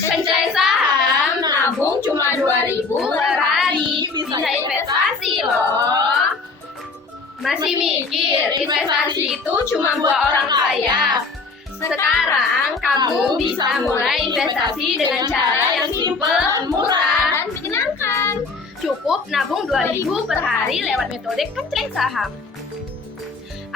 Kenceng saham, nabung cuma 2.000 per hari, bisa investasi loh. Masih mikir investasi itu cuma buat orang kaya? Sekarang kamu bisa mulai investasi dengan cara yang simple, murah, dan menyenangkan. Cukup nabung 2.000 per hari lewat metode kenceng saham.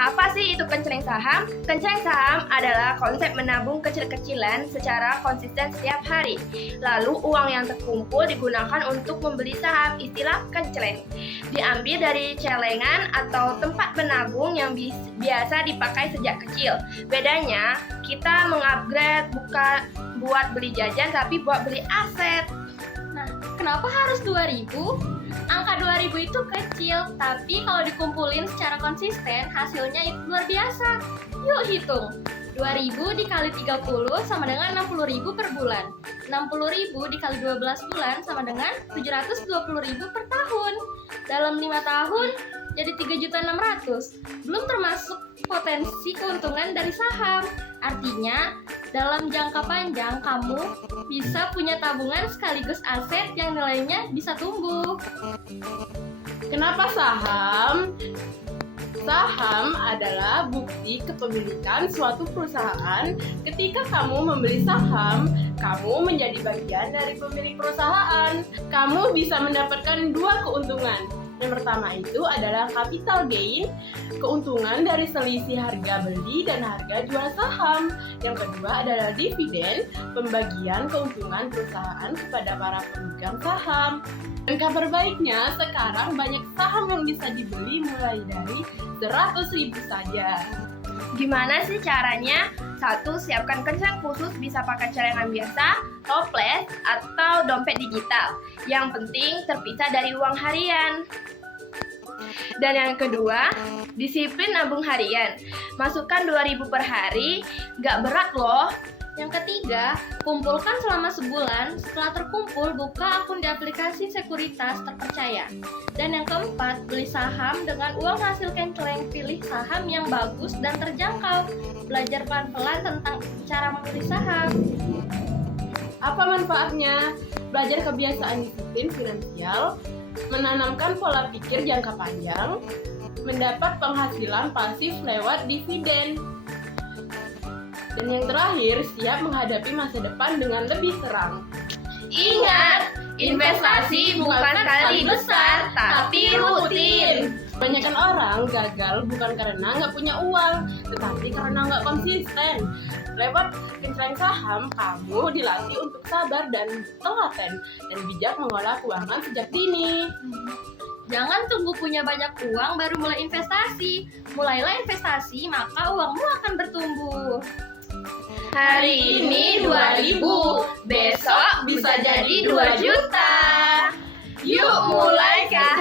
Apa sih itu kenceng saham? Kenceng saham adalah konsep menabung kecil-kecilan secara konsisten setiap hari. Lalu uang yang terkumpul digunakan untuk membeli saham, istilah kenceng. Diambil dari celengan atau tempat menabung yang biasa dipakai sejak kecil. Bedanya, kita mengupgrade bukan buat beli jajan tapi buat beli aset. Nah, kenapa harus 2.000? Angka 2.000 itu kecil, tapi kalau dikumpulin secara konsisten, hasilnya itu luar biasa. Yuk hitung, 2.000 dikali 30 sama dengan 60.000 per bulan. 60.000 dikali 12 bulan sama dengan 720.000 per tahun. Dalam 5 tahun, jadi 3.600.000. Belum termasuk potensi keuntungan dari saham. Artinya, dalam jangka panjang kamu bisa punya tabungan sekaligus aset yang nilainya bisa tumbuh. Kenapa saham? Saham adalah bukti kepemilikan suatu perusahaan. Ketika kamu membeli saham, kamu menjadi bagian dari pemilik perusahaan. Kamu bisa mendapatkan dua keuntungan. Yang pertama itu adalah capital gain, keuntungan dari selisih harga beli dan harga jual saham. Yang kedua adalah dividen, pembagian keuntungan perusahaan kepada para pemegang saham. Dan kabar baiknya, sekarang banyak saham yang bisa dibeli mulai dari 100.000 saja. Gimana sih caranya? 1. Siapkan kenceng khusus, bisa pakai celengan biasa, toples, atau dompet digital. Yang penting terpisah dari uang harian. Dan yang kedua, disiplin nabung harian. Masukkan 2.000 per hari, gak berat loh. Yang ketiga, kumpulkan selama sebulan. Setelah terkumpul, buka akun di aplikasi sekuritas terpercaya. Dan yang keempat, beli saham dengan uang hasil kenceleng. Pilih saham yang bagus dan terjangkau. Belajar pelan-pelan tentang cara membeli saham. Apa manfaatnya? Belajar kebiasaan disiplin finansial, menanamkan pola pikir jangka panjang, mendapat penghasilan pasif lewat dividen. Dan yang terakhir, siap menghadapi masa depan dengan lebih terang. Ingat, investasi bukan sekali besar, tapi rutin. Kebanyakan orang gagal bukan karena nggak punya uang, tetapi karena nggak konsisten. Lewat kenceng saham, kamu dilatih untuk sabar dan telaten, dan bijak mengolah keuangan sejak dini. Jangan tunggu punya banyak uang baru mulai investasi. Mulailah investasi, maka uangmu akan bertumbuh. Hari ini 2.000, besok bisa jadi 2 juta. Yuk mulai sekarang.